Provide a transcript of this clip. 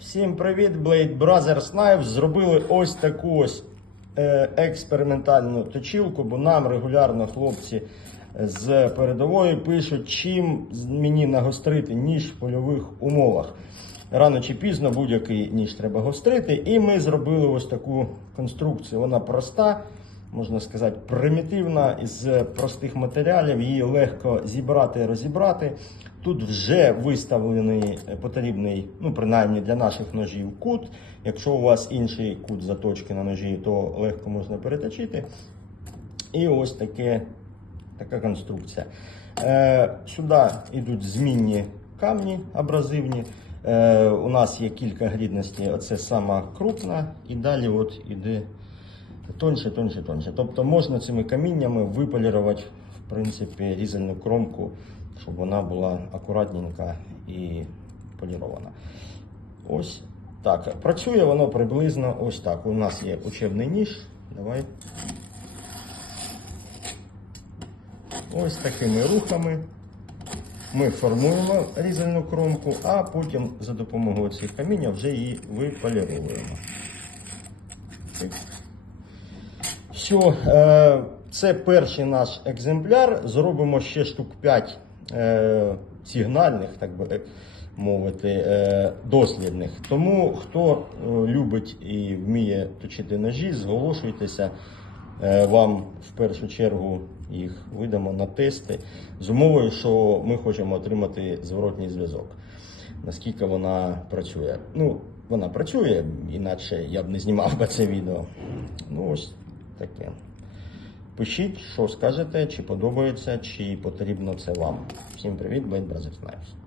Всім привіт, Blade Brothers Knives. Зробили ось таку ось е, експериментальну точилку, бо нам регулярно хлопці з передової пишуть, чим мені нагострити ніж в польових умовах. Рано чи пізно будь-який ніж треба гострити. І ми зробили ось таку конструкцію. Вона проста, можна сказати, примітивна із простих матеріалів. Її легко зібрати і розібрати. Тут вже виставлений потрібний, ну принаймні для наших ножів кут. Якщо у вас інший кут заточки на ножі, то легко можна переточити. І ось таке, така конструкція. Е, сюди йдуть змінні камні абразивні. Е, у нас є кілька грідностей. Оце сама крупна, і далі от іде тоньше, тоньше, тоньше. Тобто можна цими каміннями виполірувати в принципі, різальну кромку, щоб вона була акуратненька і полірована. Ось так. Працює воно приблизно ось так. У нас є учебний ніж. Давай. Ось такими рухами ми формуємо різальну кромку, а потім за допомогою цих каміння вже її виполіровуємо. Все, е, це перший наш екземпляр. Зробимо ще штук 5 е, сигнальних, так би мовити, е, дослідних. Тому хто е, любить і вміє точити ножі, зголошуйтеся. Е, Вам в першу чергу їх видамо на тести з умовою, що ми хочемо отримати зворотній зв'язок. Наскільки вона працює. Ну, вона працює, інакше я б не знімав би це відео. Ну, ось таке. Пишіть, що скажете, чи подобається, чи потрібно це вам. Всім привіт, Blade Brothers Knives.